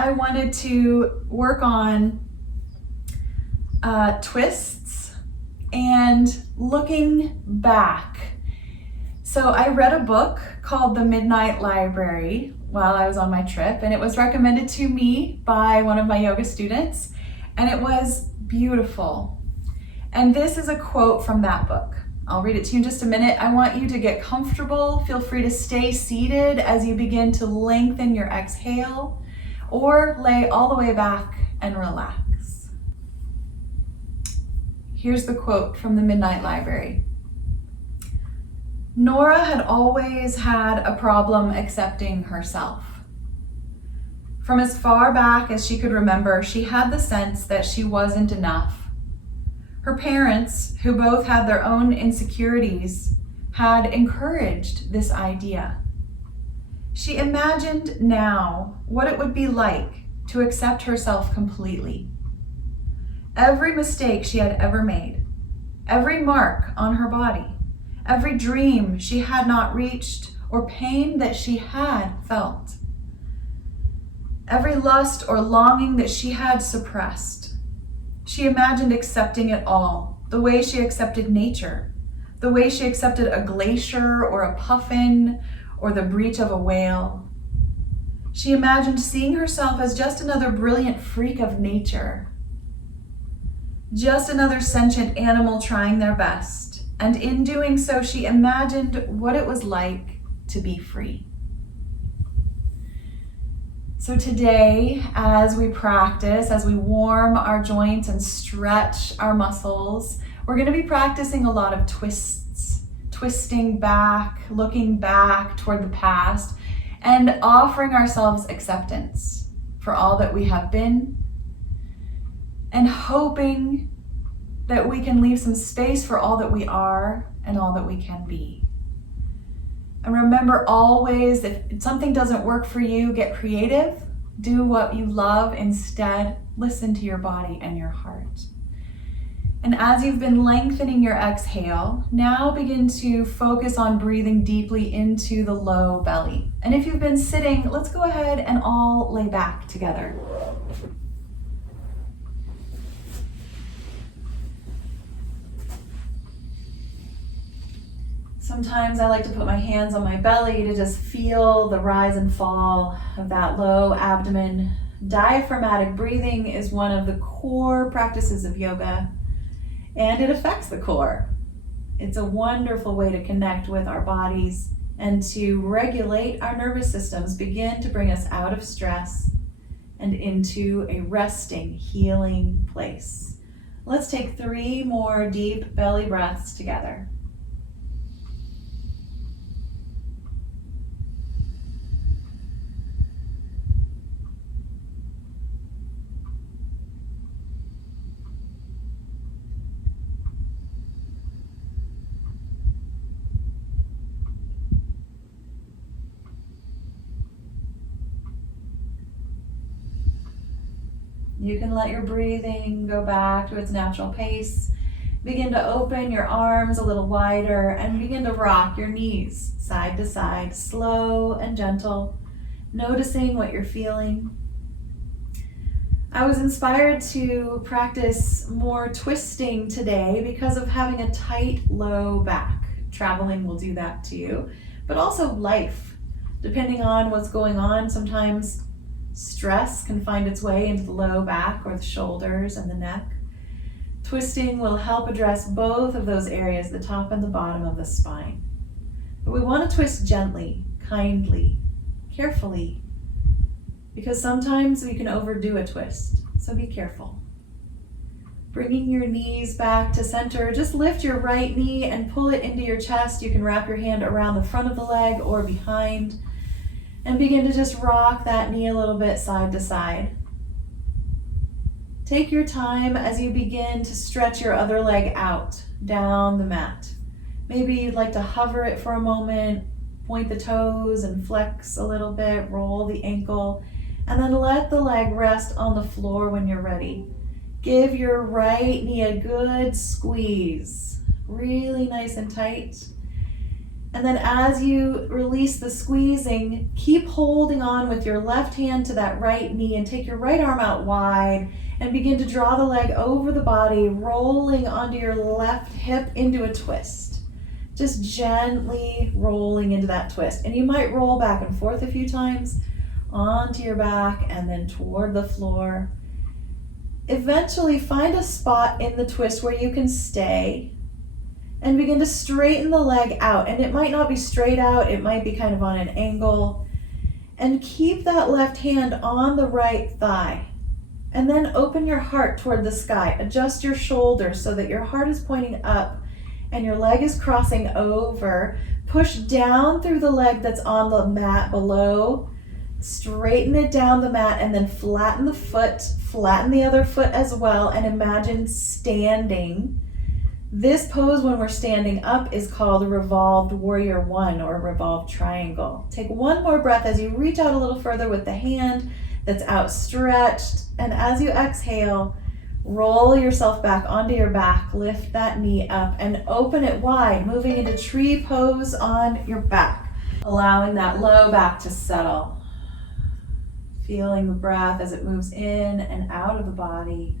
I wanted to work on twists and looking back. So I read a book called The Midnight Library while I was on my trip, and it was recommended to me by one of my yoga students, and it was beautiful. And this is a quote from that book. I'll read it to you in just a minute. I want you to get comfortable. Feel free to stay seated as you begin to lengthen your exhale, or lay all the way back and relax. Here's the quote from The Midnight Library. Nora had always had a problem accepting herself. From as far back as she could remember, she had the sense that she wasn't enough. Her parents, who both had their own insecurities, had encouraged this idea. She imagined now what it would be like to accept herself completely. Every mistake she had ever made, every mark on her body, every dream she had not reached or pain that she had felt, every lust or longing that she had suppressed. She imagined accepting it all, the way she accepted nature, the way she accepted a glacier or a puffin or the breach of a whale. She imagined seeing herself as just another brilliant freak of nature, just another sentient animal trying their best. And in doing so, she imagined what it was like to be free. So today, as we practice, as we warm our joints and stretch our muscles, we're going to be practicing a lot of twists, twisting back, looking back toward the past, and offering ourselves acceptance for all that we have been, and hoping that we can leave some space for all that we are and all that we can be. And remember always, if something doesn't work for you, get creative, do what you love instead, listen to your body and your heart. And as you've been lengthening your exhale, now begin to focus on breathing deeply into the low belly. And if you've been sitting, let's go ahead and all lay back together. Sometimes I like to put my hands on my belly to just feel the rise and fall of that low abdomen. Diaphragmatic breathing is one of the core practices of yoga, and it affects the core. It's a wonderful way to connect with our bodies and to regulate our nervous systems, begin to bring us out of stress and into a resting, healing place. Let's take 3 more deep belly breaths together. You can let your breathing go back to its natural pace. Begin to open your arms a little wider and begin to rock your knees side to side, slow and gentle, noticing what you're feeling. I was inspired to practice more twisting today because of having a tight, low back. Traveling will do that to you, but also life. Depending on what's going on, sometimes stress can find its way into the low back or the shoulders and the neck. Twisting will help address both of those areas, the top and the bottom of the spine. But we want to twist gently, kindly, carefully, because sometimes we can overdo a twist, so be careful. Bringing your knees back to center, just lift your right knee and pull it into your chest. You can wrap your hand around the front of the leg or behind, and begin to just rock that knee a little bit side to side. Take your time as you begin to stretch your other leg out down the mat. Maybe you'd like to hover it for a moment, point the toes and flex a little bit, roll the ankle, and then let the leg rest on the floor when you're ready. Give your right knee a good squeeze, really nice and tight. And then as you release the squeezing, keep holding on with your left hand to that right knee and take your right arm out wide and begin to draw the leg over the body, rolling onto your left hip into a twist. Just gently rolling into that twist. And you might roll back and forth a few times onto your back and then toward the floor. Eventually find a spot in the twist where you can stay and begin to straighten the leg out. And it might not be straight out, it might be kind of on an angle. And keep that left hand on the right thigh. And then open your heart toward the sky. Adjust your shoulders so that your heart is pointing up and your leg is crossing over. Push down through the leg that's on the mat below. Straighten it down the mat and then flatten the foot, flatten the other foot as well, and imagine standing. This pose when we're standing up is called Revolved Warrior One or Revolved Triangle. Take one more breath as you reach out a little further with the hand that's outstretched, and as you exhale, roll yourself back onto your back, lift that knee up and open it wide, moving into tree pose on your back, allowing that low back to settle. Feeling the breath as it moves in and out of the body.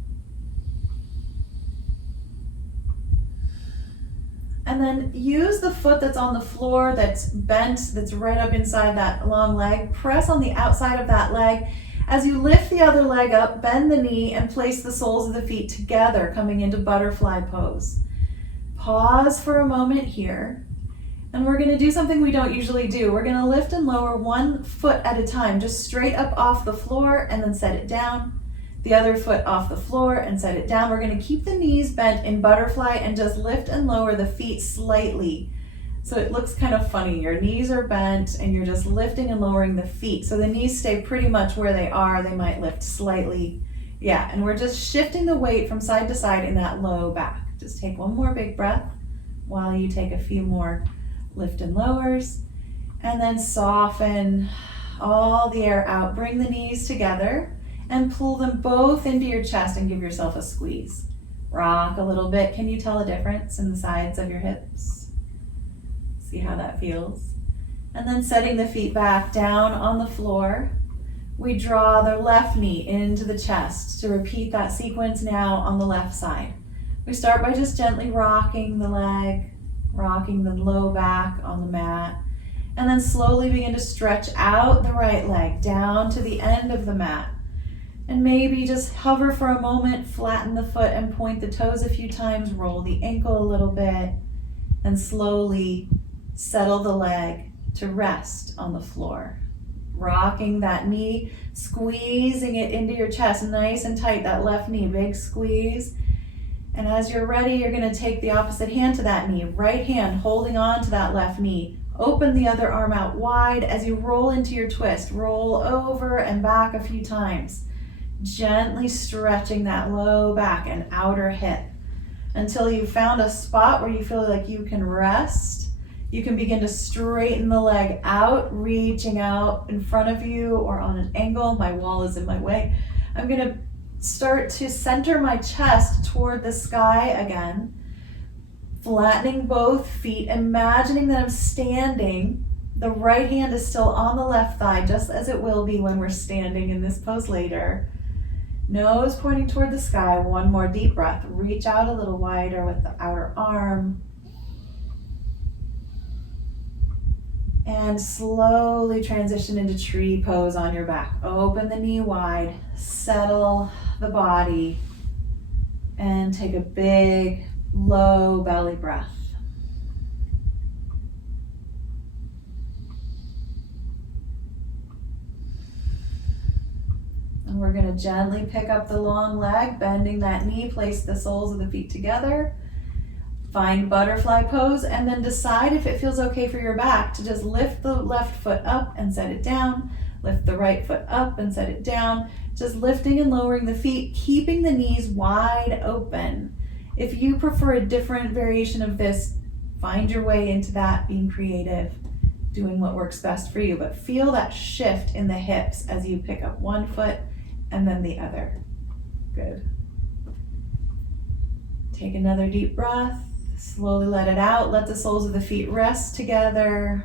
And then use the foot that's on the floor, that's bent, that's right up inside that long leg. Press on the outside of that leg. As you lift the other leg up, bend the knee and place the soles of the feet together, coming into butterfly pose. Pause for a moment here. And we're going to do something we don't usually do. We're going to lift and lower one foot at a time, just straight up off the floor and then set it down. The other foot off the floor and set it down. We're going to keep the knees bent in butterfly and just lift and lower the feet slightly. So it looks kind of funny. Your knees are bent and you're just lifting and lowering the feet. So the knees stay pretty much where they are. They might lift slightly. Yeah, and we're just shifting the weight from side to side in that low back. Just take one more big breath while you take a few more lift and lowers. And then soften all the air out. Bring the knees together and pull them both into your chest and give yourself a squeeze. Rock a little bit. Can you tell a difference in the sides of your hips? See how that feels? And then setting the feet back down on the floor, we draw the left knee into the chest to repeat that sequence now on the left side. We start by just gently rocking the leg, rocking the low back on the mat, and then slowly begin to stretch out the right leg down to the end of the mat. And maybe just hover for a moment, flatten the foot and point the toes a few times, roll the ankle a little bit, and slowly settle the leg to rest on the floor. Rocking that knee, squeezing it into your chest nice and tight, that left knee, big squeeze. And as you're ready, you're going to take the opposite hand to that knee, right hand holding on to that left knee. Open the other arm out wide as you roll into your twist. Roll over and back a few times. Gently stretching that low back and outer hip until you've found a spot where you feel like you can rest. You can begin to straighten the leg out, reaching out in front of you or on an angle. My wall is in my way. I'm going to start to center my chest toward the sky again, flattening both feet, imagining that I'm standing. The right hand is still on the left thigh, just as it will be when we're standing in this pose later. Nose pointing toward the sky. One more deep breath. Reach out a little wider with the outer arm. And slowly transition into tree pose on your back. Open the knee wide. Settle the body. And take a big, low belly breath. And we're going to gently pick up the long leg, bending that knee, place the soles of the feet together. Find butterfly pose and then decide if it feels okay for your back to just lift the left foot up and set it down. Lift the right foot up and set it down. Just lifting and lowering the feet, keeping the knees wide open. If you prefer a different variation of this, find your way into that, being creative, doing what works best for you. But feel that shift in the hips as you pick up one foot and then the other. Good. Take another deep breath. Slowly let it out. Let the soles of the feet rest together.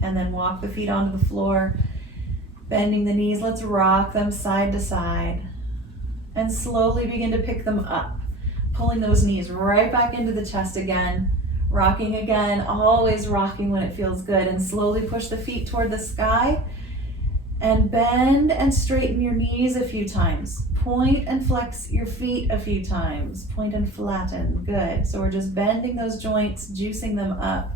And then walk the feet onto the floor, bending the knees. Let's rock them side to side. And slowly begin to pick them up, pulling those knees right back into the chest again, rocking again, always rocking when it feels good. And slowly push the feet toward the sky and bend and straighten your knees a few times. Point and flex your feet a few times. Point and flatten. Good. So we're just bending those joints, juicing them up.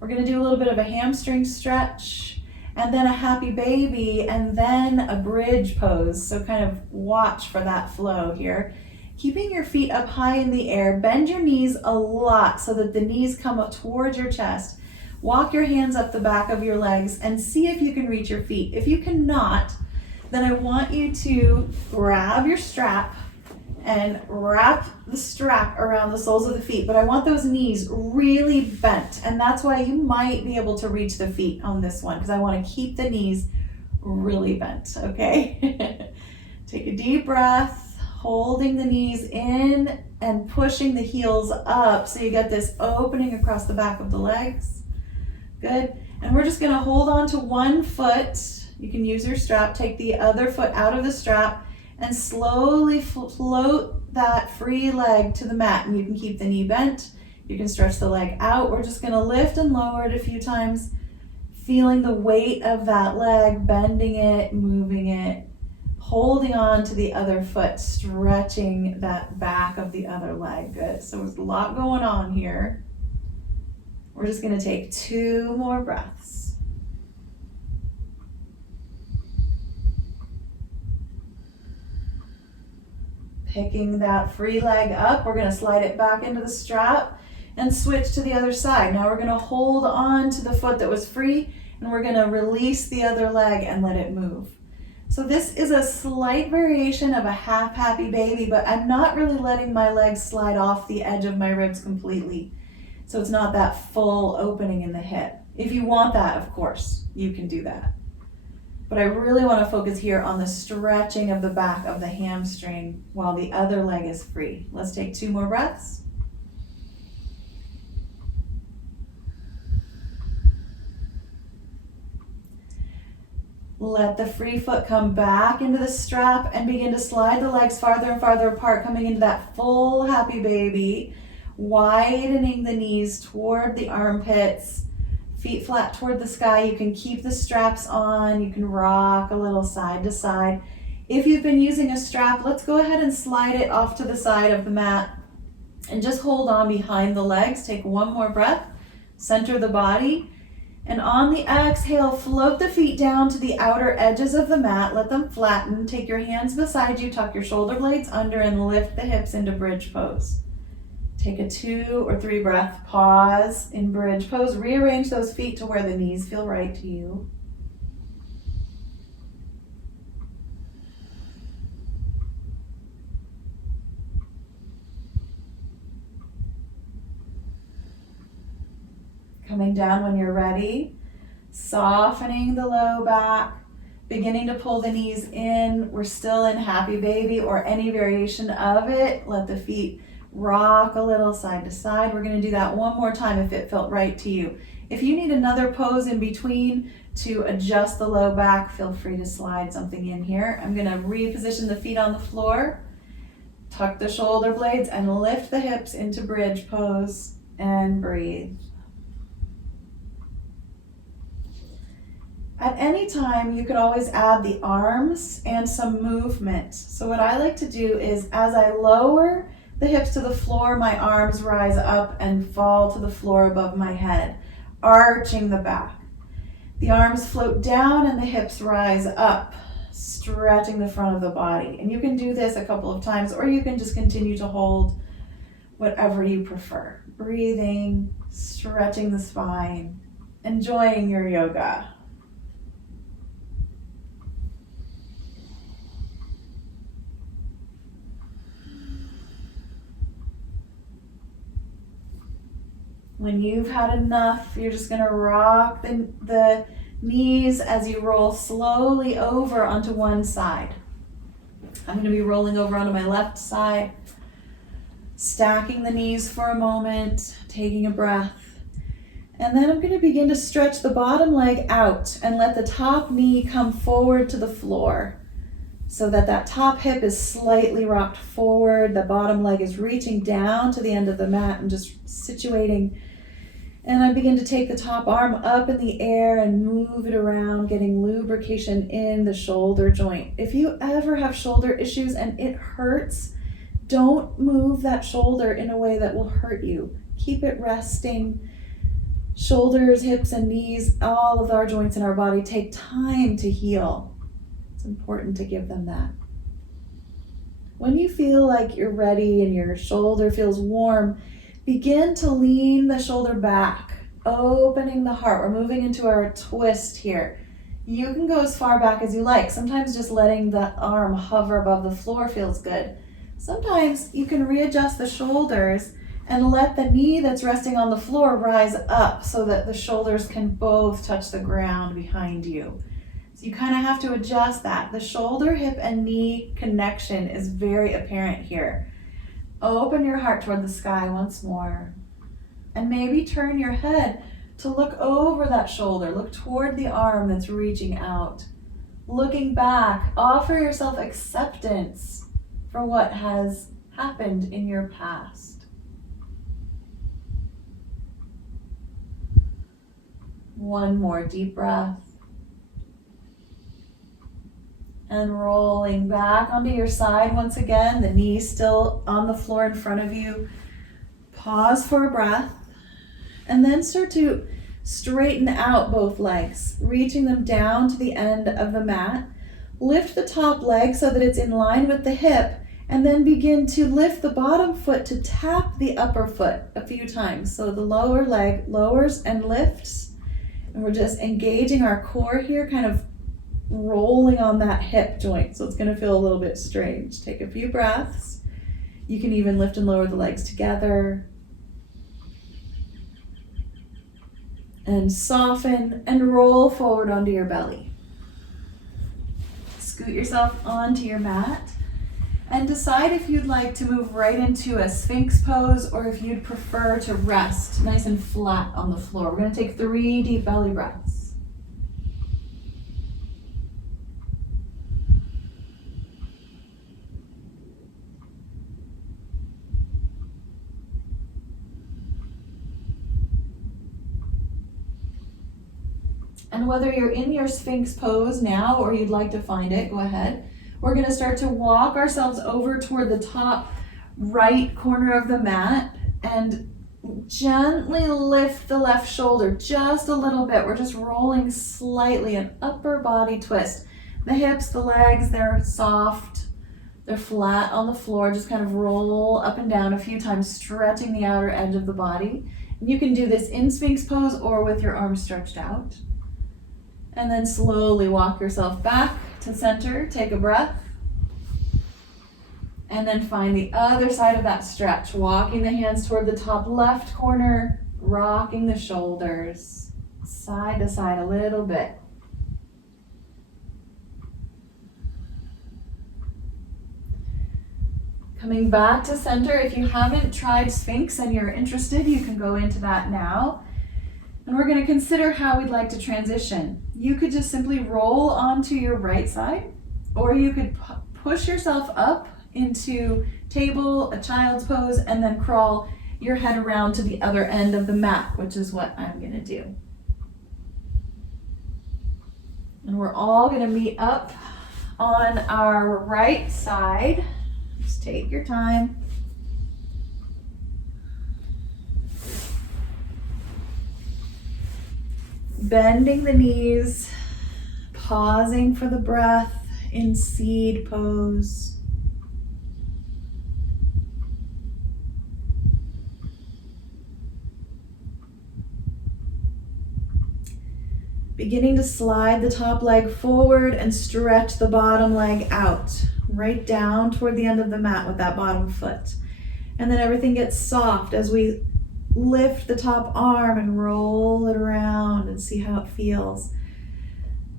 We're going to do a little bit of a hamstring stretch and then a happy baby and then a bridge pose. So kind of watch for that flow here. Keeping your feet up high in the air. Bend your knees a lot so that the knees come up towards your chest. Walk your hands up the back of your legs and see if you can reach your feet. If you cannot, then I want you to grab your strap and wrap the strap around the soles of the feet. But I want those knees really bent. And that's why you might be able to reach the feet on this one, because I want to keep the knees really bent, okay? Take a deep breath, holding the knees in and pushing the heels up so you get this opening across the back of the legs. Good. And we're just going to hold on to one foot. You can use your strap. Take the other foot out of the strap and slowly float that free leg to the mat. And you can keep the knee bent. You can stretch the leg out. We're just going to lift and lower it a few times, feeling the weight of that leg, bending it, moving it, holding on to the other foot, stretching that back of the other leg. Good. So there's a lot going on here. We're just going to take 2 more breaths. Picking that free leg up, we're going to slide it back into the strap and switch to the other side. Now we're going to hold on to the foot that was free and we're going to release the other leg and let it move. So this is a slight variation of a half happy baby, but I'm not really letting my legs slide off the edge of my ribs completely. So it's not that full opening in the hip. If you want that, of course, you can do that. But I really want to focus here on the stretching of the back of the hamstring while the other leg is free. Let's take 2 more breaths. Let the free foot come back into the strap and begin to slide the legs farther and farther apart, coming into that full happy baby, widening the knees toward the armpits. Feet flat toward the sky. You can keep the straps on. You can rock a little side to side. If you've been using a strap, let's go ahead and slide it off to the side of the mat and just hold on behind the legs. Take 1 more breath. Center the body. And on the exhale, float the feet down to the outer edges of the mat. Let them flatten. Take your hands beside you. Tuck your shoulder blades under and lift the hips into bridge pose. Take a 2 or 3 breath pause in bridge pose. Rearrange those feet to where the knees feel right to you. Coming down when you're ready, softening the low back, beginning to pull the knees in. We're still in happy baby or any variation of it. Let the feet rock a little side to side. We're going to do that 1 more time if it felt right to you. If you need another pose in between to adjust the low back, feel free to slide something in here. I'm going to reposition the feet on the floor, tuck the shoulder blades and lift the hips into bridge pose and breathe. At any time, you could always add the arms and some movement. So what I like to do is as I lower the hips to the floor, my arms rise up and fall to the floor above my head, arching the back. The arms float down and the hips rise up, stretching the front of the body. And you can do this a couple of times, or you can just continue to hold whatever you prefer. Breathing, stretching the spine, enjoying your yoga. When you've had enough, you're just going to rock the knees as you roll slowly over onto one side. I'm going to be rolling over onto my left side. Stacking the knees for a moment, taking a breath. And then I'm going to begin to stretch the bottom leg out and let the top knee come forward to the floor so that that top hip is slightly rocked forward. The bottom leg is reaching down to the end of the mat and just situating. And I begin to take the top arm up in the air and move it around, getting lubrication in the shoulder joint. If you ever have shoulder issues and it hurts, don't move that shoulder in a way that will hurt you. Keep it resting. Shoulders, hips, and knees, all of our joints in our body take time to heal. It's important to give them that. When you feel like you're ready and your shoulder feels warm, begin to lean the shoulder back, opening the heart. We're moving into our twist here. You can go as far back as you like. Sometimes just letting the arm hover above the floor feels good. Sometimes you can readjust the shoulders and let the knee that's resting on the floor rise up so that the shoulders can both touch the ground behind you. So you kind of have to adjust that. The shoulder, hip, and knee connection is very apparent here. Open your heart toward the sky once more. And maybe turn your head to look over that shoulder. Look toward the arm that's reaching out. Looking back, offer yourself acceptance for what has happened in your past. One more deep breath. And rolling back onto your side once again, the knee still on the floor in front of you. Pause for a breath. And then start to straighten out both legs, reaching them down to the end of the mat. Lift the top leg so that it's in line with the hip, and then begin to lift the bottom foot to tap the upper foot a few times. So the lower leg lowers and lifts. And we're just engaging our core here, kind of rolling on that hip joint. So it's going to feel a little bit strange. Take a few breaths. You can even lift and lower the legs together. And soften and roll forward onto your belly. Scoot yourself onto your mat. And decide if you'd like to move right into a Sphinx pose or if you'd prefer to rest nice and flat on the floor. We're going to take 3 deep belly breaths. And whether you're in your Sphinx pose now or you'd like to find it, go ahead. We're going to start to walk ourselves over toward the top right corner of the mat and gently lift the left shoulder just a little bit. We're just rolling slightly, an upper body twist. The hips, the legs, they're soft. They're flat on the floor. Just kind of roll up and down a few times, stretching the outer edge of the body. And you can do this in Sphinx pose or with your arms stretched out. And then slowly walk yourself back to center. Take a breath. And then find the other side of that stretch. Walking the hands toward the top left corner. Rocking the shoulders side to side a little bit. Coming back to center. If you haven't tried Sphinx and you're interested, you can go into that now. And we're going to consider how we'd like to transition. You could just simply roll onto your right side, or you could push yourself up into table, a child's pose, and then crawl your head around to the other end of the mat, which is what I'm going to do. And we're all going to meet up on our right side. Just take your time. Bending the knees, pausing for the breath in seed pose. Beginning to slide the top leg forward and stretch the bottom leg out, right down toward the end of the mat with that bottom foot. And then everything gets soft as we lift the top arm and roll it around and see how it feels.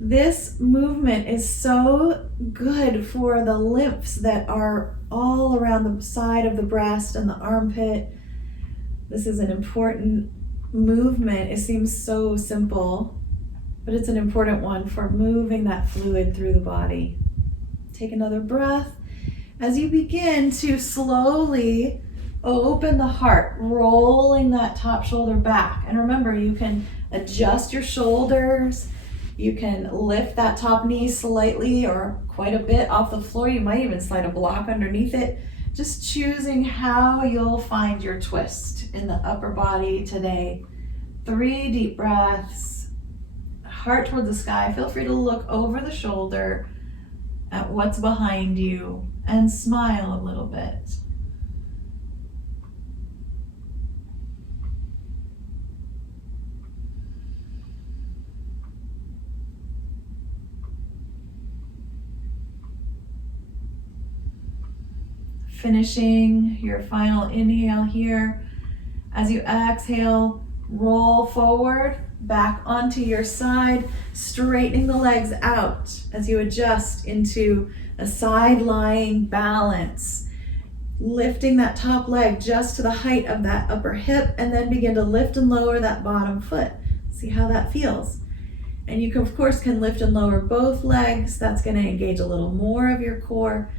This movement is so good for the lymphs that are all around the side of the breast and the armpit. This is an important movement. It seems so simple, but it's an important one for moving that fluid through the body. Take another breath as you begin to slowly open the heart, rolling that top shoulder back. And remember, you can adjust your shoulders. You can lift that top knee slightly or quite a bit off the floor. You might even slide a block underneath it. Just choosing how you'll find your twist in the upper body today. 3 deep breaths, heart toward the sky. Feel free to look over the shoulder at what's behind you and smile a little bit. Finishing your final inhale here. As you exhale, roll forward, back onto your side, straightening the legs out as you adjust into a side lying balance. Lifting that top leg just to the height of that upper hip, and then begin to lift and lower that bottom foot. See how that feels. And you can, of course, can lift and lower both legs. That's going to engage a little more of your core.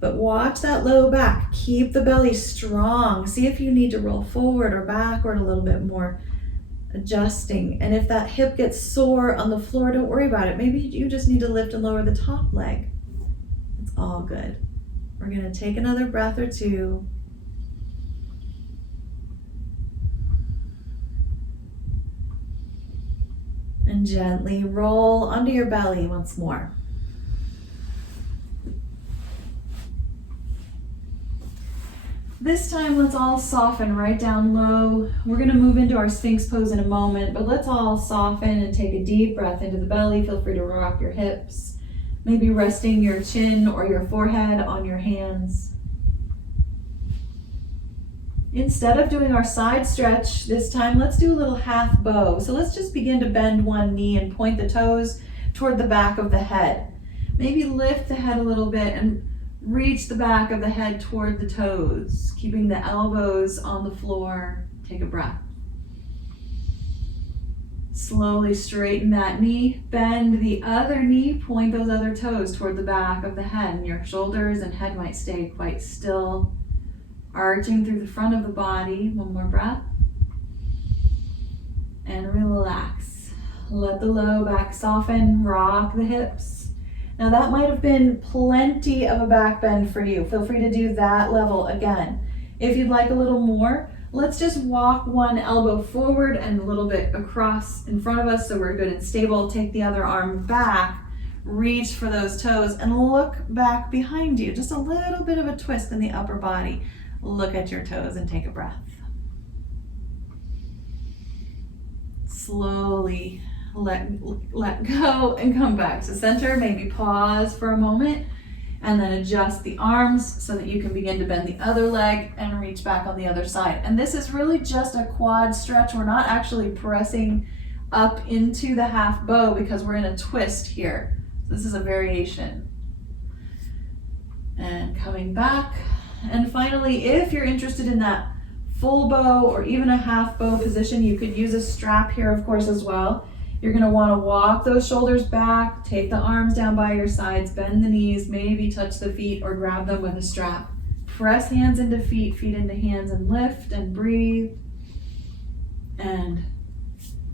But watch that low back. Keep the belly strong. See if you need to roll forward or backward a little bit more. Adjusting. And if that hip gets sore on the floor, don't worry about it. Maybe you just need to lift and lower the top leg. It's all good. We're going to take another breath or two. And gently roll onto your belly once more. This time, let's all soften right down low. We're going to move into our Sphinx Pose in a moment, but let's all soften and take a deep breath into the belly. Feel free to rock your hips, maybe resting your chin or your forehead on your hands. Instead of doing our side stretch this time, let's do a little half bow. So let's just begin to bend one knee and point the toes toward the back of the head. Maybe lift the head a little bit and reach the back of the head toward the toes, keeping the elbows on the floor. Take a breath. Slowly straighten that knee, bend the other knee, point those other toes toward the back of the head, and your shoulders and head might stay quite still, arching through the front of the body. One more breath. And relax. Let the low back soften, rock the hips. Now that might have been plenty of a back bend for you. Feel free to do that level again. If you'd like a little more, let's just walk one elbow forward and a little bit across in front of us so we're good and stable. Take the other arm back, reach for those toes, and look back behind you. Just a little bit of a twist in the upper body. Look at your toes and take a breath. Slowly let go and come back to center. Maybe pause for a moment and then adjust the arms so that you can begin to bend the other leg and reach back on the other side. And this is really just a quad stretch. We're not actually pressing up into the half bow because we're in a twist here. This is a variation. And coming back. And finally, if you're interested in that full bow or even a half bow position, you could use a strap here, of course, as well. You're going to want to walk those shoulders back, take the arms down by your sides, bend the knees, maybe touch the feet or grab them with a strap. Press hands into feet, feet into hands, and lift and breathe. And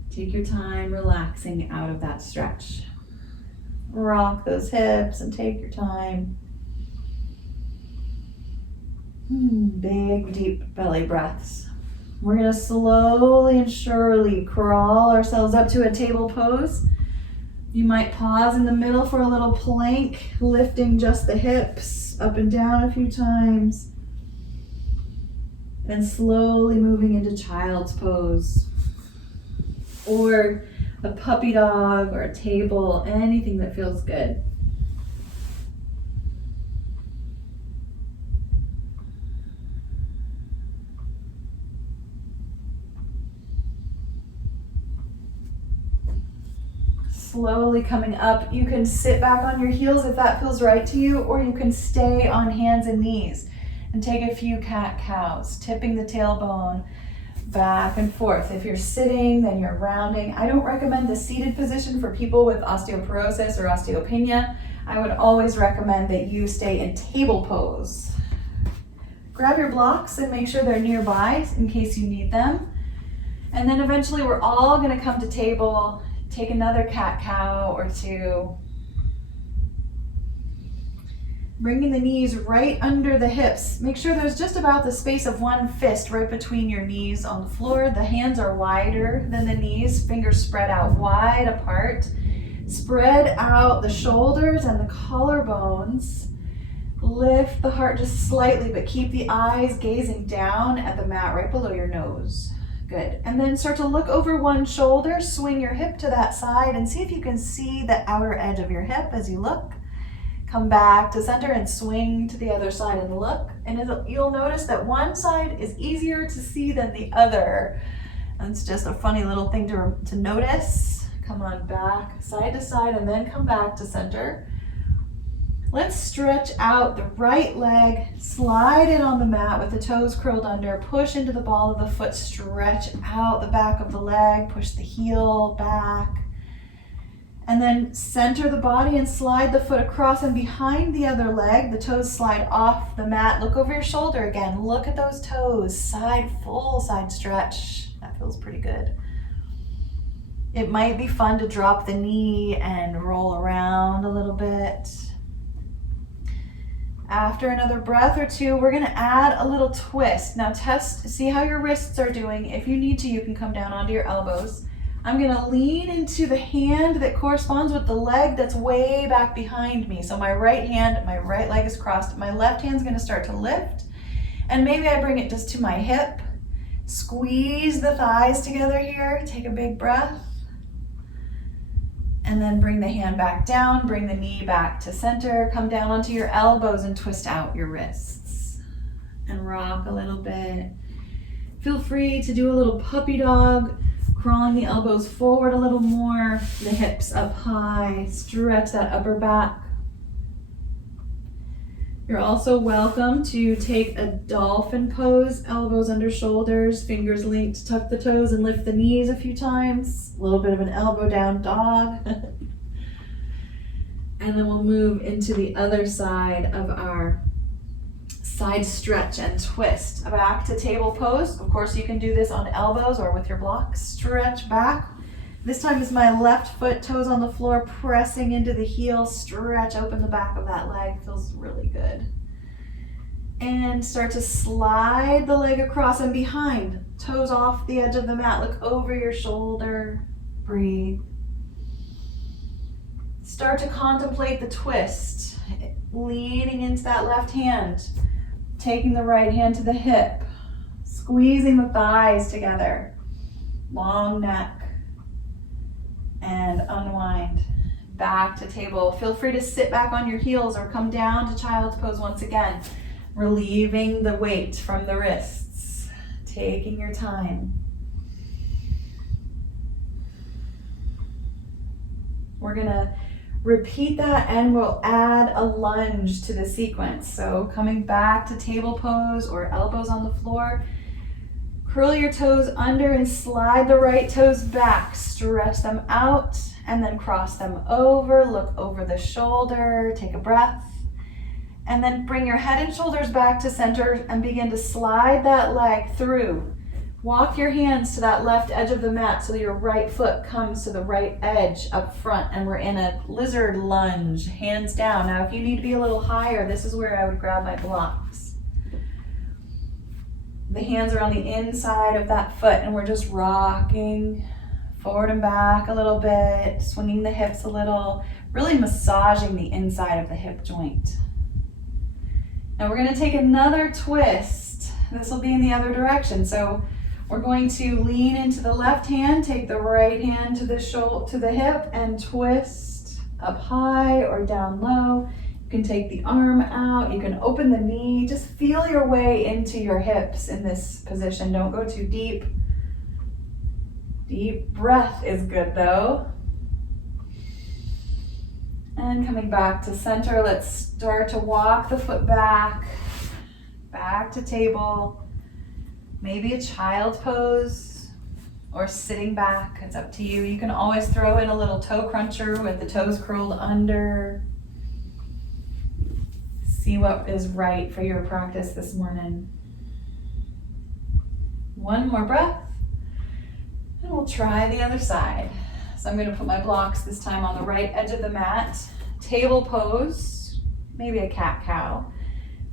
take your time relaxing out of that stretch. Rock those hips and take your time. Big, deep belly breaths. We're going to slowly and surely crawl ourselves up to a table pose. You might pause in the middle for a little plank, lifting just the hips up and down a few times. And slowly moving into child's pose. Or a puppy dog or a table, anything that feels good. Slowly coming up. You can sit back on your heels if that feels right to you, or you can stay on hands and knees and take a few cat-cows, tipping the tailbone back and forth. If you're sitting, then you're rounding. I don't recommend the seated position for people with osteoporosis or osteopenia. I would always recommend that you stay in table pose. Grab your blocks and make sure they're nearby in case you need them. And then eventually we're all gonna come to table, take another cat-cow or two. Bringing the knees right under the hips. Make sure there's just about the space of one fist right between your knees on the floor. The hands are wider than the knees, fingers spread out wide apart. Spread out the shoulders and the collarbones. Lift the heart just slightly, but keep the eyes gazing down at the mat right below your nose. Good. And then start to look over one shoulder, swing your hip to that side, and see if you can see the outer edge of your hip as you look. Come back to center and swing to the other side and look. And you'll notice that one side is easier to see than the other. That's just a funny little thing to notice. Come on back, side to side, and then come back to center. Let's stretch out the right leg, slide it on the mat with the toes curled under, push into the ball of the foot, stretch out the back of the leg, push the heel back. And then center the body and slide the foot across and behind the other leg. The toes slide off the mat. Look over your shoulder again. Look at those toes. Full side stretch. That feels pretty good. It might be fun to drop the knee and roll around a little bit. After another breath or two, we're gonna add a little twist. Now see how your wrists are doing. If you need to, you can come down onto your elbows. I'm gonna lean into the hand that corresponds with the leg that's way back behind me. So my right leg is crossed. My left hand's gonna start to lift. And maybe I bring it just to my hip. Squeeze the thighs together here. Take a big breath. And then bring the hand back down, bring the knee back to center, come down onto your elbows and twist out your wrists. And rock a little bit. Feel free to do a little puppy dog, crawling the elbows forward a little more, the hips up high, stretch that upper back. You're also welcome to take a dolphin pose, elbows under shoulders, fingers linked, tuck the toes and lift the knees a few times. A little bit of an elbow down dog. And then we'll move into the other side of our side stretch and twist. Back to table pose. Of course, you can do this on elbows or with your blocks. Stretch back. This time is my left foot, toes on the floor, pressing into the heel. Stretch open the back of that leg. Feels really good. And start to slide the leg across and behind. Toes off the edge of the mat. Look over your shoulder. Breathe. Start to contemplate the twist. Leaning into that left hand. Taking the right hand to the hip. Squeezing the thighs together. Long neck. And unwind. Back to table. Feel free to sit back on your heels or come down to child's pose once again. Relieving the weight from the wrists. Taking your time. We're gonna repeat that and we'll add a lunge to the sequence. So coming back to table pose or elbows on the floor. Curl your toes under and slide the right toes back. Stretch them out and then cross them over. Look over the shoulder. Take a breath. And then bring your head and shoulders back to center and begin to slide that leg through. Walk your hands to that left edge of the mat so your right foot comes to the right edge up front. And we're in a lizard lunge, hands down. Now, if you need to be a little higher, this is where I would grab my blocks. The hands are on the inside of that foot and we're just rocking forward and back a little bit, swinging the hips a little, really massaging the inside of the hip joint. Now we're going to take another twist. This will be in the other direction. So we're going to lean into the left hand, take the right hand to the hip and twist up high or down low. You can take the arm out, you can open the knee, just feel your way into your hips in this position. Don't go too deep. Deep breath is good though. And coming back to center, let's start to walk the foot back to table. Maybe a child's pose or sitting back, it's up to you. You can always throw in a little toe cruncher with the toes curled under. See what is right for your practice this morning. One more breath, and we'll try the other side. So I'm going to put my blocks this time on the right edge of the mat. Table pose, maybe a cat-cow.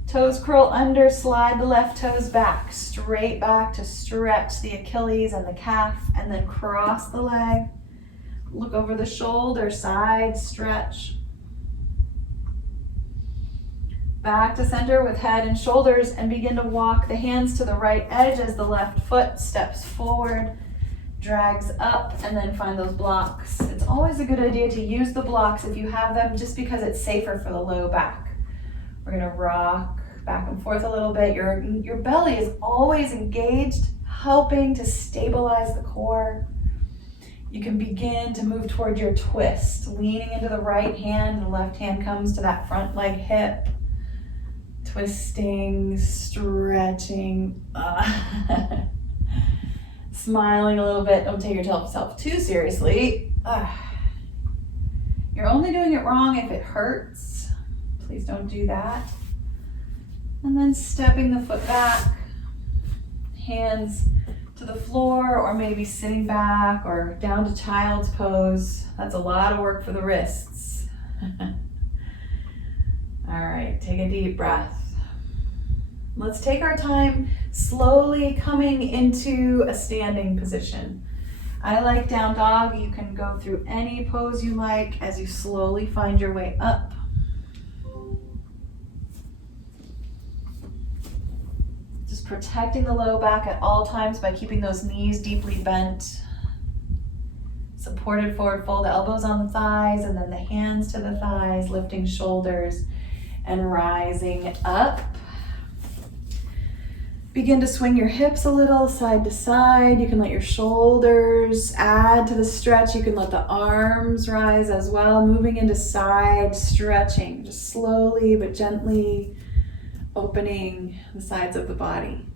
Toes curl under, slide the left toes back, straight back to stretch the Achilles and the calf, and then cross the leg. Look over the shoulder, side stretch. Back to center with head and shoulders, and begin to walk the hands to the right edge as the left foot steps forward, drags up, and then find those blocks. It's always a good idea to use the blocks if you have them, just because it's safer for the low back. We're gonna rock back and forth a little bit. Your belly is always engaged, helping to stabilize the core. You can begin to move toward your twist, leaning into the right hand, the left hand comes to that front leg hip. Twisting, stretching, smiling a little bit. Don't take yourself too seriously. You're only doing it wrong if it hurts. Please don't do that. And then stepping the foot back, hands to the floor, or maybe sitting back or down to child's pose. That's a lot of work for the wrists. All right, take a deep breath. Let's take our time slowly coming into a standing position. I like down dog. You can go through any pose you like as you slowly find your way up. Just protecting the low back at all times by keeping those knees deeply bent. Supported forward fold, elbows on the thighs, and then the hands to the thighs, lifting shoulders and rising up. Begin to swing your hips a little side to side. You can let your shoulders add to the stretch. You can let the arms rise as well. Moving into side stretching, just slowly but gently opening the sides of the body.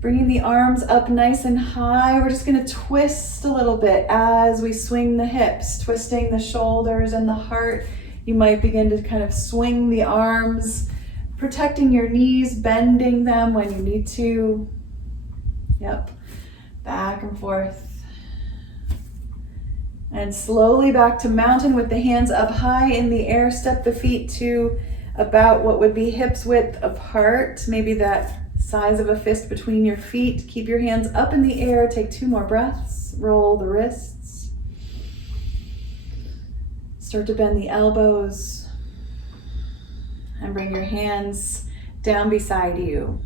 Bringing the arms up nice and high. We're just going to twist a little bit as we swing the hips, twisting the shoulders and the heart. You might begin to kind of swing the arms, protecting your knees, bending them when you need to. Yep, back and forth. And slowly back to mountain with the hands up high in the air. Step the feet to about what would be hips width apart, maybe that size of a fist between your feet. Keep your hands up in the air. Take 2 more breaths. Roll the wrists. Start to bend the elbows. And bring your hands down beside you.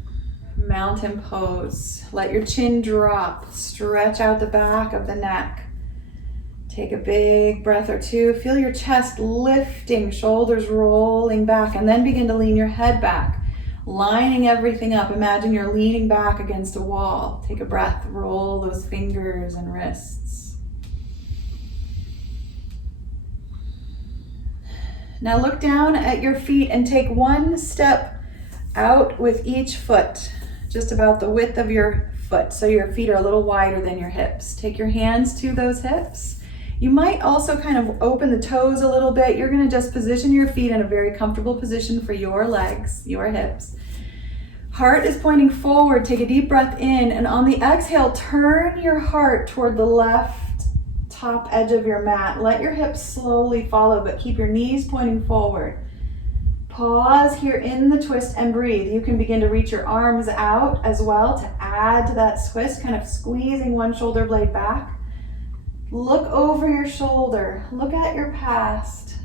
Mountain pose. Let your chin drop. Stretch out the back of the neck. Take a big breath or 2. Feel your chest lifting, shoulders rolling back, and then begin to lean your head back, lining everything up. Imagine you're leaning back against a wall. Take a breath. Roll those fingers and wrists. Now look down at your feet and take 1 step out with each foot, just about the width of your foot, so your feet are a little wider than your hips. Take your hands to those hips. You might also kind of open the toes a little bit. You're going to just position your feet in a very comfortable position for your legs, your hips. Heart is pointing forward. Take a deep breath in, and on the exhale, turn your heart toward the left top edge of your mat. Let your hips slowly follow, but keep your knees pointing forward. Pause here in the twist and breathe. You can begin to reach your arms out as well to add to that twist, kind of squeezing one shoulder blade back. Look over your shoulder. Look at your past.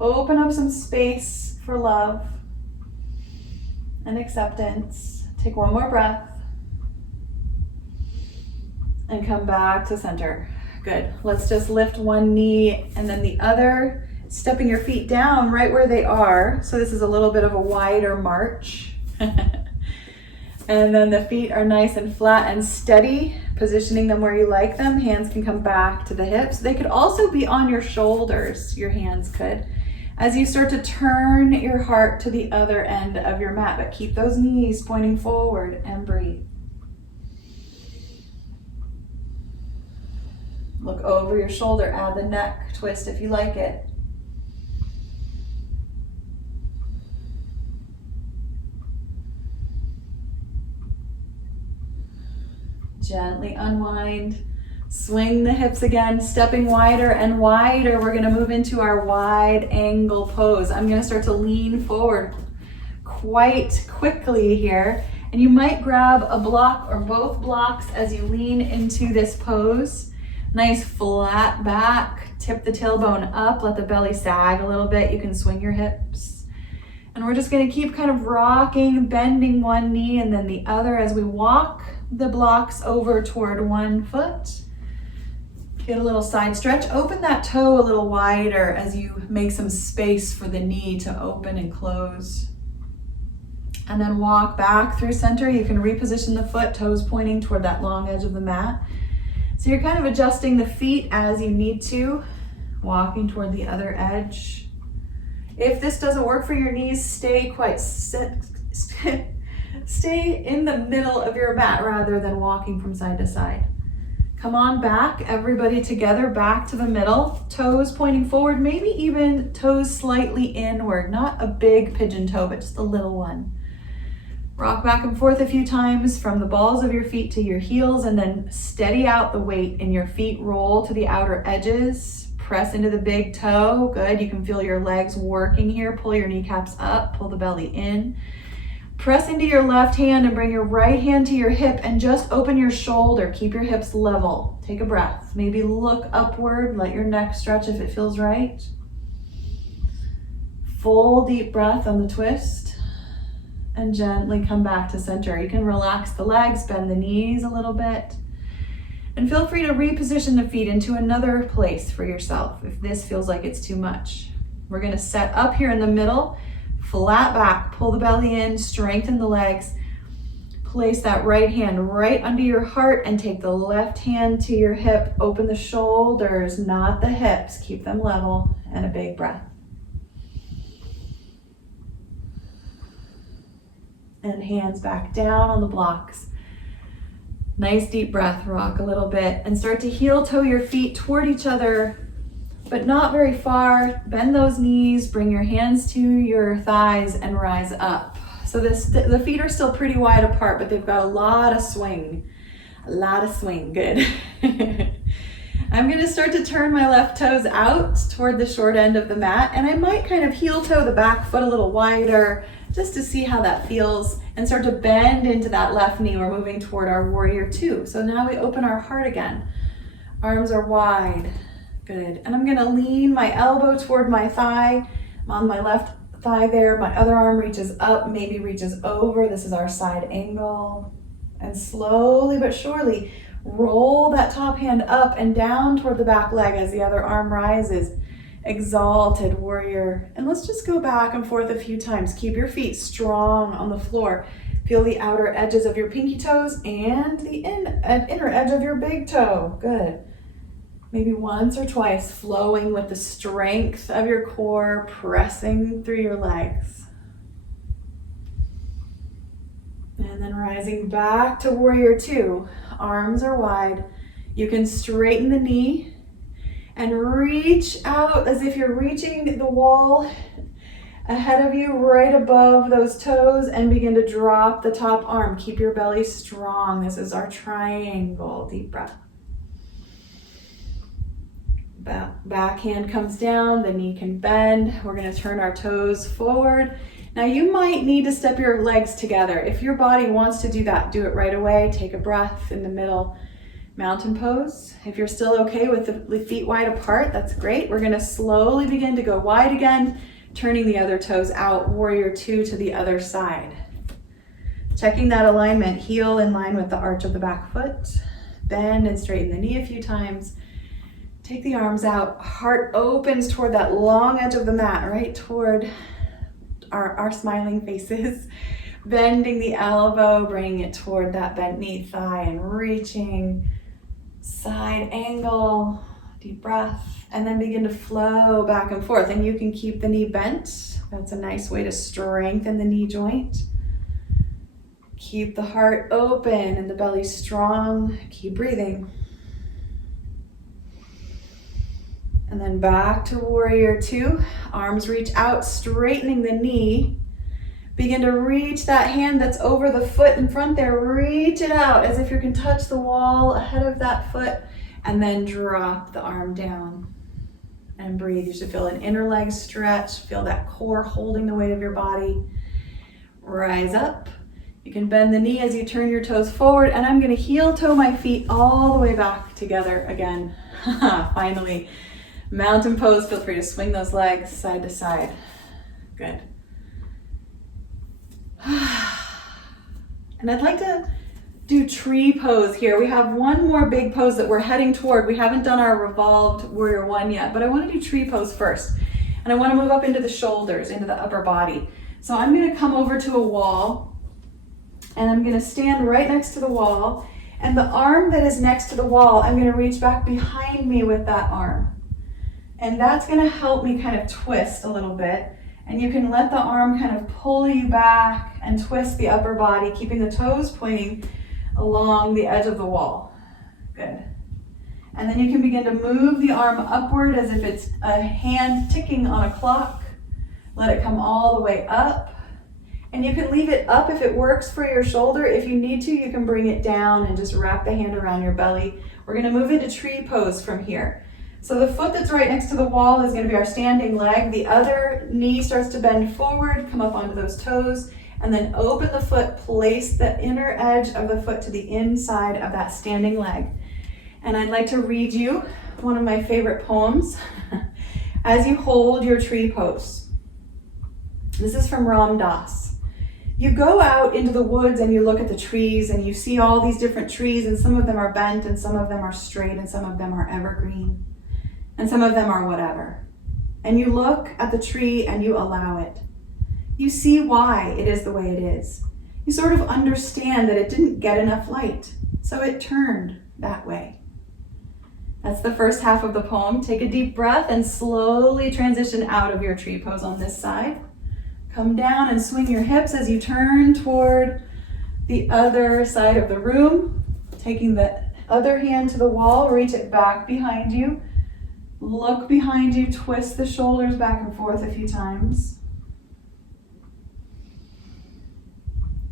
Open up some space for love and acceptance. Take 1 more breath. And come back to center. Good. Let's just lift 1 knee and then the other, stepping your feet down right where they are. So this is a little bit of a wider march. And then the feet are nice and flat and steady, positioning them where you like them. Hands can come back to the hips. They could also be on your shoulders, your hands could, as you start to turn your heart to the other end of your mat, but keep those knees pointing forward and breathe. Look over your shoulder, add the neck twist if you like it. Gently unwind, swing the hips again, stepping wider and wider. We're gonna move into our wide angle pose. I'm gonna start to lean forward quite quickly here. And you might grab a block or both blocks as you lean into this pose. Nice flat back, tip the tailbone up, let the belly sag a little bit. You can swing your hips. And we're just gonna keep kind of rocking, bending one knee and then the other as we walk the blocks over toward one foot. Get a little side stretch. Open that toe a little wider as you make some space for the knee to open and close. And then walk back through center. You can reposition the foot, toes pointing toward that long edge of the mat. So you're kind of adjusting the feet as you need to, walking toward the other edge. If this doesn't work for your knees, stay in the middle of your mat rather than walking from side to side. Come on back, everybody together, back to the middle. Toes pointing forward, maybe even toes slightly inward. Not a big pigeon toe, but just a little one. Rock back and forth a few times from the balls of your feet to your heels, and then steady out the weight in your feet. Roll to the outer edges. Press into the big toe. Good, you can feel your legs working here. Pull your kneecaps up, pull the belly in. Press into your left hand and bring your right hand to your hip and just open your shoulder. Keep your hips level. Take a breath. Maybe look upward. Let your neck stretch if it feels right. Full deep breath on the twist. And gently come back to center. You can relax the legs, bend the knees a little bit. And feel free to reposition the feet into another place for yourself if this feels like it's too much. We're going to set up here in the middle. Flat back, pull the belly in, strengthen the legs. Place that right hand right under your heart and take the left hand to your hip. Open the shoulders, not the hips. Keep them level, and a big breath. And hands back down on the blocks. Nice deep breath, rock a little bit, and start to heel toe your feet toward each other, but not very far. Bend those knees, bring your hands to your thighs and rise up. So the feet are still pretty wide apart, but they've got a lot of swing. Good. I'm gonna start to turn my left toes out toward the short end of the mat, and I might kind of heel toe the back foot a little wider just to see how that feels, and start to bend into that left knee. We're moving toward our warrior two. So now we open our heart again. Arms are wide. Good. And I'm gonna lean my elbow toward my thigh. I'm on my left thigh there. My other arm reaches up, maybe reaches over. This is our side angle. And slowly but surely, roll that top hand up and down toward the back leg as the other arm rises. Exalted warrior. And let's just go back and forth a few times. Keep your feet strong on the floor. Feel the outer edges of your pinky toes and the inner edge of your big toe. Good. Maybe once or twice, flowing with the strength of your core, pressing through your legs. And then rising back to warrior two. Arms are wide. You can straighten the knee and reach out as if you're reaching the wall ahead of you, right above those toes, and begin to drop the top arm. Keep your belly strong. This is our triangle. Deep breath. Back hand comes down, the knee can bend. We're going to turn our toes forward. Now you might need to step your legs together. If your body wants to do that, do it right away. Take a breath in the middle. Mountain pose. If you're still okay with the feet wide apart, that's great. We're going to slowly begin to go wide again, turning the other toes out. Warrior two to the other side. Checking that alignment, heel in line with the arch of the back foot. Bend and straighten the knee a few times. Take the arms out. Heart opens toward that long edge of the mat, right toward our smiling faces. Bending the elbow, bringing it toward that bent knee, thigh, and reaching. Side angle, deep breath, and then begin to flow back and forth. And you can keep the knee bent. That's a nice way to strengthen the knee joint. Keep the heart open and the belly strong. Keep breathing. And then back to Warrior Two. Arms reach out, straightening the knee. Begin to reach that hand that's over the foot in front there. Reach it out as if you can touch the wall ahead of that foot. And then drop the arm down. And breathe. You should feel an inner leg stretch. Feel that core holding the weight of your body. Rise up. You can bend the knee as you turn your toes forward. And I'm going to heel toe my feet all the way back together again. Finally. Mountain pose. Feel free to swing those legs side to side. Good. And I'd like to do tree pose here. We have one more big pose that we're heading toward. We haven't done our Revolved Warrior One yet, but I want to do tree pose first. And I want to move up into the shoulders, into the upper body. So I'm going to come over to a wall and I'm going to stand right next to the wall. And the arm that is next to the wall, I'm going to reach back behind me with that arm. And that's going to help me kind of twist a little bit. And you can let the arm kind of pull you back and twist the upper body, keeping the toes pointing along the edge of the wall. Good. And then you can begin to move the arm upward as if it's a hand ticking on a clock. Let it come all the way up. And you can leave it up if it works for your shoulder. If you need to, you can bring it down and just wrap the hand around your belly. We're going to move into tree pose from here. So the foot that's right next to the wall is going to be our standing leg. The other knee starts to bend forward, come up onto those toes, and then open the foot, place the inner edge of the foot to the inside of that standing leg. And I'd like to read you one of my favorite poems as you hold your tree pose. This is from Ram Dass. You go out into the woods and you look at the trees and you see all these different trees, and some of them are bent and some of them are straight and some of them are evergreen. And some of them are whatever. And you look at the tree and you allow it. You see why it is the way it is. You sort of understand that it didn't get enough light, so it turned that way. That's the first half of the poem. Take a deep breath and slowly transition out of your tree pose on this side. Come down and swing your hips as you turn toward the other side of the room. Taking the other hand to the wall, reach it back behind you. Look behind you, twist the shoulders back and forth a few times.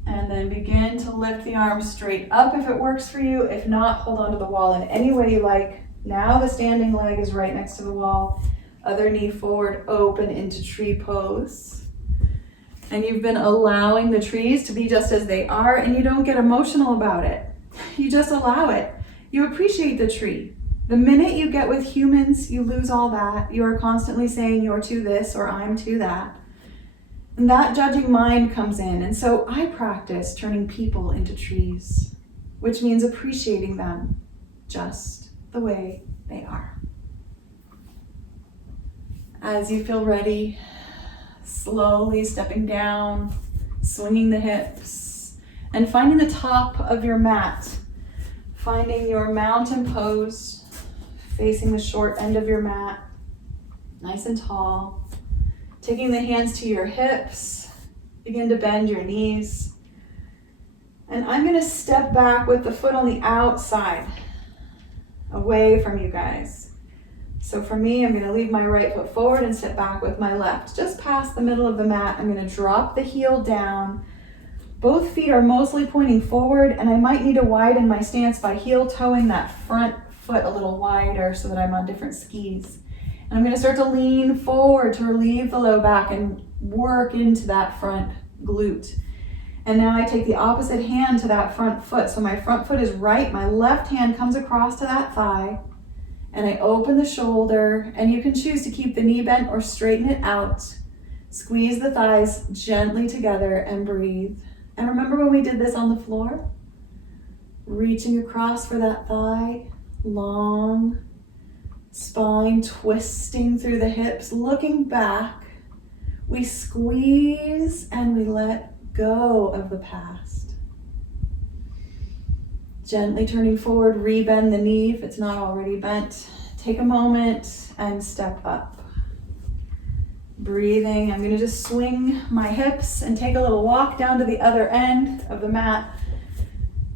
And then begin to lift the arms straight up if it works for you. If not, hold onto the wall in any way you like. Now the standing leg is right next to the wall. Other knee forward, open into tree pose. And you've been allowing the trees to be just as they are, and you don't get emotional about it. You just allow it. You appreciate the tree. The minute you get with humans, you lose all that. You are constantly saying you're to this or I'm to that. And that judging mind comes in. And so I practice turning people into trees, which means appreciating them just the way they are. As you feel ready, slowly stepping down, swinging the hips, and finding the top of your mat. Finding your mountain pose. Facing the short end of your mat, nice and tall. Taking the hands to your hips, begin to bend your knees. And I'm going to step back with the foot on the outside, away from you guys. So for me, I'm going to leave my right foot forward and step back with my left, just past the middle of the mat. I'm going to drop the heel down. Both feet are mostly pointing forward, and I might need to widen my stance by heel toeing that front foot a little wider so that I'm on different skis. And I'm going to start to lean forward to relieve the low back and work into that front glute. And now I take the opposite hand to that front foot. So my front foot is right, my left hand comes across to that thigh, and I open the shoulder, and you can choose to keep the knee bent or straighten it out. Squeeze the thighs gently together and breathe. And remember when we did this on the floor? Reaching across for that thigh. Long spine twisting through the hips, looking back. We squeeze and we let go of the past. Gently turning forward, rebend the knee if it's not already bent. Take a moment and step up. Breathing, I'm going to just swing my hips and take a little walk down to the other end of the mat.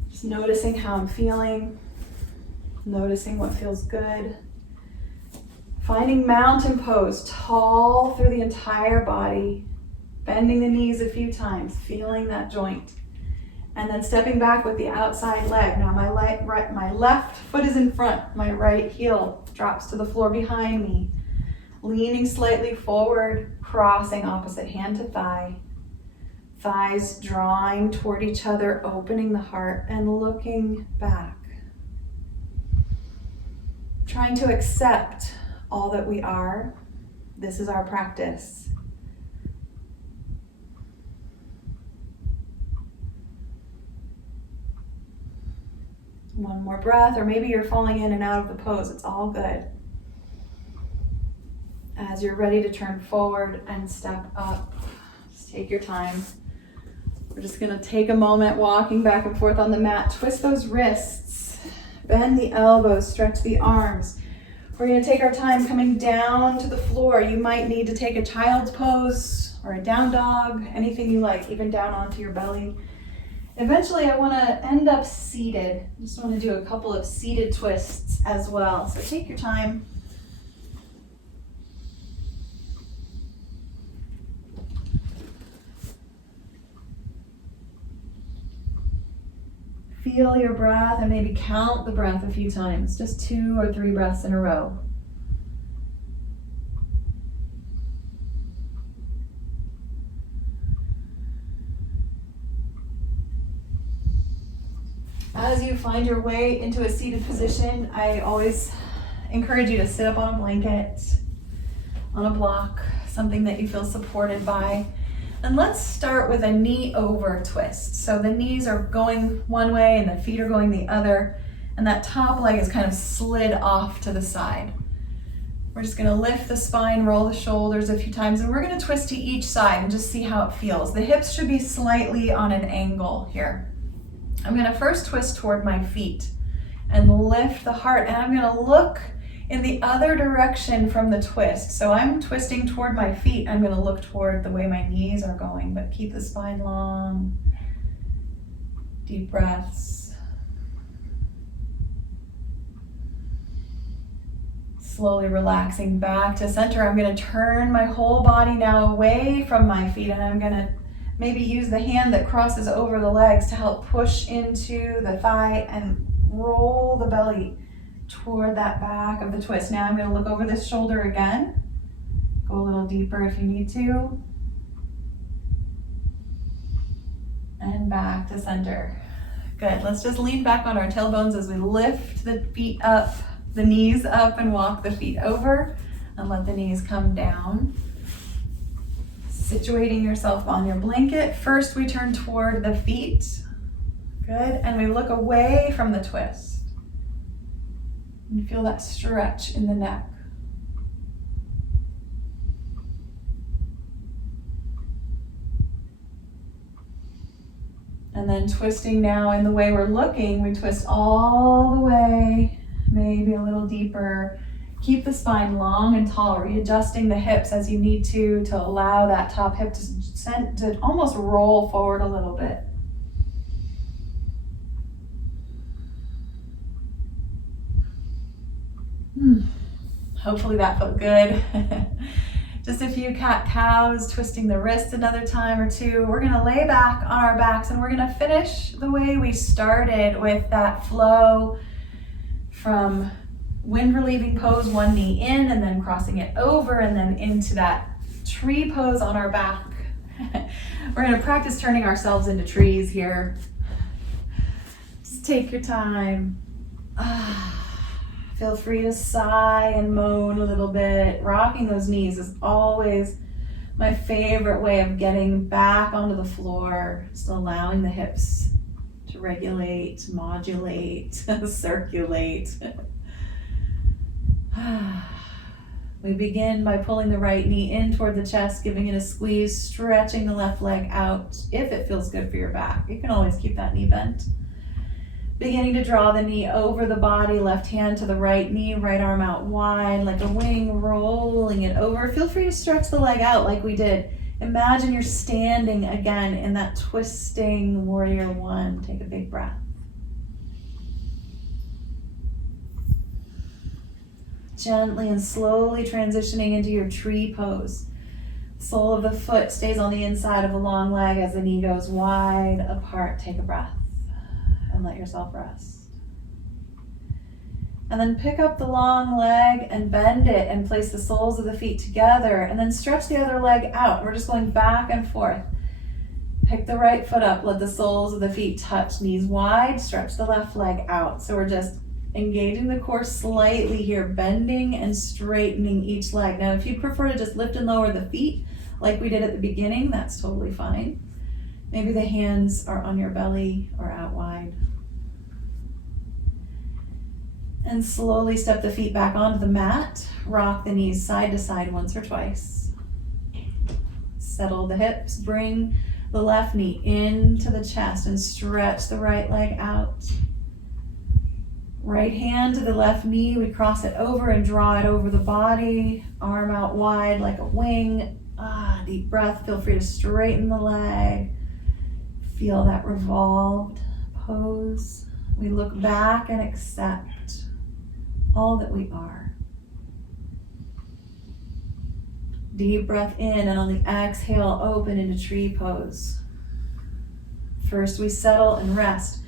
Just noticing how I'm feeling, noticing what feels good. Finding mountain pose, tall through the entire body, bending the knees a few times, feeling that joint. And then stepping back with the outside leg. Now my left foot is in front, my right heel drops to the floor behind me. Leaning slightly forward, crossing opposite hand to thigh. Thighs drawing toward each other, opening the heart and looking back. Trying to accept all that we are. This is our practice. One more breath, or maybe you're falling in and out of the pose. It's all good. As you're ready to turn forward and step up, just take your time. We're just going to take a moment walking back and forth on the mat. Twist those wrists, bend the elbows, stretch the arms. We're going to take our time coming down to the floor. You might need to take a child's pose or a down dog, anything you like, even down onto your belly. Eventually, I want to end up seated. Just want to do a couple of seated twists as well. So take your time. Feel your breath and maybe count the breath a few times, just 2 or 3 breaths in a row. As you find your way into a seated position, I always encourage you to sit up on a blanket, on a block, something that you feel supported by. And let's start with a knee over twist. So the knees are going one way and the feet are going the other, and that top leg is kind of slid off to the side. We're just going to lift the spine, roll the shoulders a few times, and we're going to twist to each side and just see how it feels. The hips should be slightly on an angle here. I'm going to first twist toward my feet and lift the heart, and I'm going to look in the other direction from the twist. So I'm twisting toward my feet. I'm going to look toward the way my knees are going, but keep the spine long. Deep breaths. Slowly relaxing back to center. I'm going to turn my whole body now away from my feet, and I'm going to maybe use the hand that crosses over the legs to help push into the thigh and roll the belly toward that back of the twist. Now I'm going to look over this shoulder again. Go a little deeper if you need to. And back to center. Good. Let's just lean back on our tailbones as we lift the feet up, the knees up, and walk the feet over. And let the knees come down. Situating yourself on your blanket. First, we turn toward the feet. Good. And we look away from the twist. And feel that stretch in the neck. And then twisting now in the way we're looking, we twist all the way, maybe a little deeper. Keep the spine long and tall, readjusting the hips as you need to allow that top hip to almost roll forward a little bit. Hopefully that felt good. Just a few cat-cows, twisting the wrists another time or two. We're gonna lay back on our backs and we're gonna finish the way we started with that flow from wind relieving pose, one knee in and then crossing it over and then into that tree pose on our back. We're gonna practice turning ourselves into trees here. Just take your time. Feel free to sigh and moan a little bit. Rocking those knees is always my favorite way of getting back onto the floor. Just allowing the hips to regulate, modulate, circulate. We begin by pulling the right knee in toward the chest, giving it a squeeze, stretching the left leg out if it feels good for your back. You can always keep that knee bent. Beginning to draw the knee over the body, left hand to the right knee, right arm out wide like a wing, rolling it over. Feel free to stretch the leg out like we did. Imagine you're standing again in that twisting Warrior One. Take a big breath. Gently and slowly transitioning into your tree pose. The sole of the foot stays on the inside of the long leg as the knee goes wide apart. Take a breath and let yourself rest. And then pick up the long leg and bend it and place the soles of the feet together and then stretch the other leg out. We're just going back and forth. Pick the right foot up, let the soles of the feet touch, knees wide, stretch the left leg out. So we're just engaging the core slightly here, bending and straightening each leg. Now, if you prefer to just lift and lower the feet like we did at the beginning, that's totally fine. Maybe the hands are on your belly or out wide. And slowly step the feet back onto the mat. Rock the knees side to side once or twice. Settle the hips. Bring the left knee into the chest and stretch the right leg out. Right hand to the left knee. We cross it over and draw it over the body. Arm out wide like a wing. Deep breath. Feel free to straighten the leg. Feel that revolved pose. We look back and accept all that we are. Deep breath in, and on the exhale, open into tree pose. First, we settle and rest.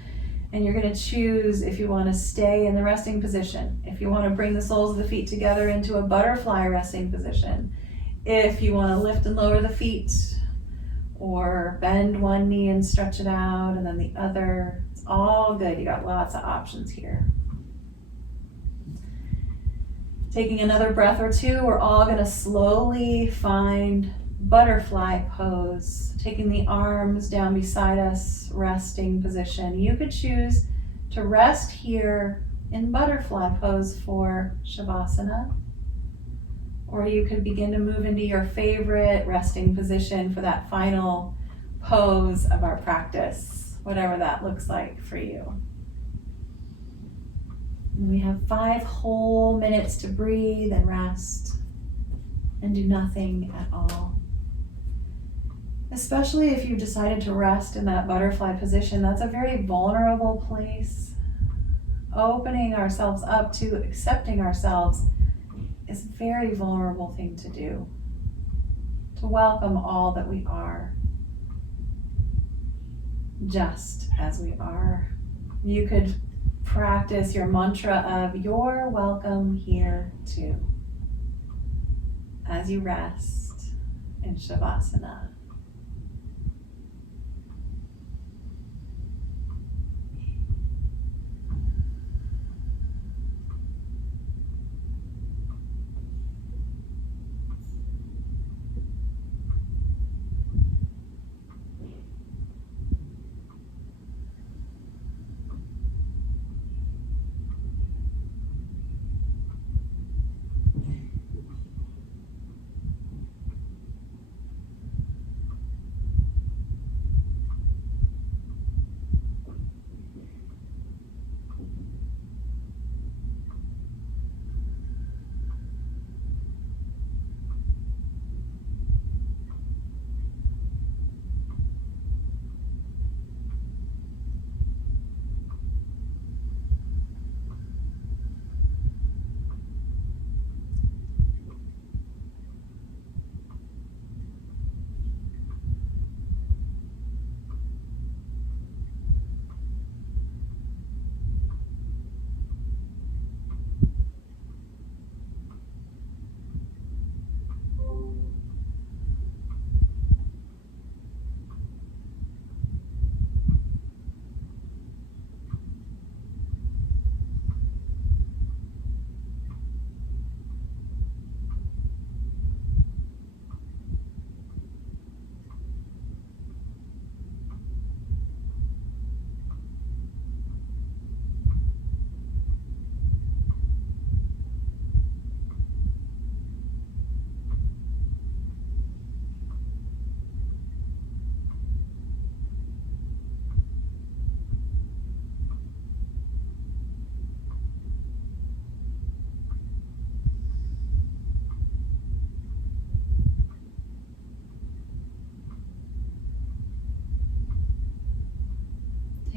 And you're going to choose if you want to stay in the resting position, if you want to bring the soles of the feet together into a butterfly resting position, if you want to lift and lower the feet, or bend one knee and stretch it out, and then the other. It's all good. You got lots of options here. Taking another breath or two, we're all going to slowly find butterfly pose. Taking the arms down beside us, resting position. You could choose to rest here in butterfly pose for Shavasana, or you could begin to move into your favorite resting position for that final pose of our practice, whatever that looks like for you. And we have 5 whole minutes to breathe and rest and do nothing at all. Especially if you've decided to rest in that butterfly position, that's a very vulnerable place. Opening ourselves up to accepting ourselves is a very vulnerable thing to do. To welcome all that we are, just as we are. You could practice your mantra of "You're welcome here too" as you rest in Shavasana.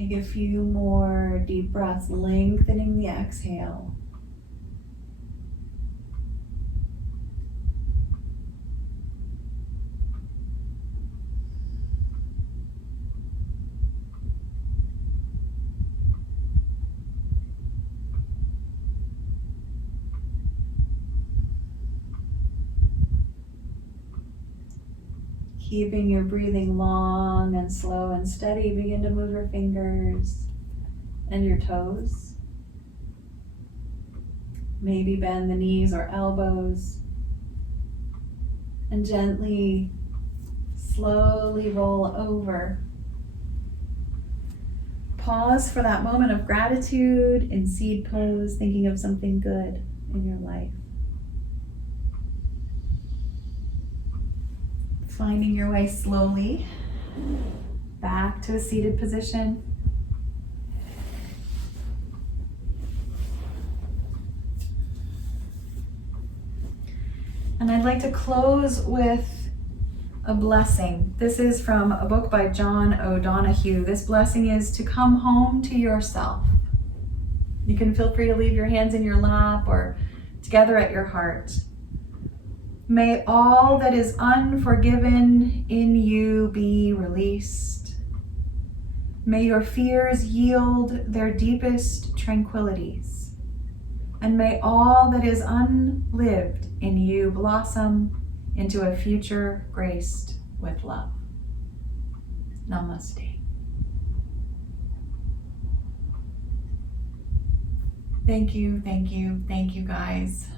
Take a few more deep breaths, lengthening the exhale. Keeping your breathing long and slow and steady, begin to move your fingers and your toes. Maybe bend the knees or elbows. And gently, slowly roll over. Pause for that moment of gratitude in seed pose, thinking of something good in your life. Finding your way slowly back to a seated position. And I'd like to close with a blessing. This is from a book by John O'Donohue. This blessing is to come home to yourself. You can feel free to leave your hands in your lap or together at your heart. May all that is unforgiven in you be released. May your fears yield their deepest tranquilities. And may all that is unlived in you blossom into a future graced with love. Namaste. Thank you, guys.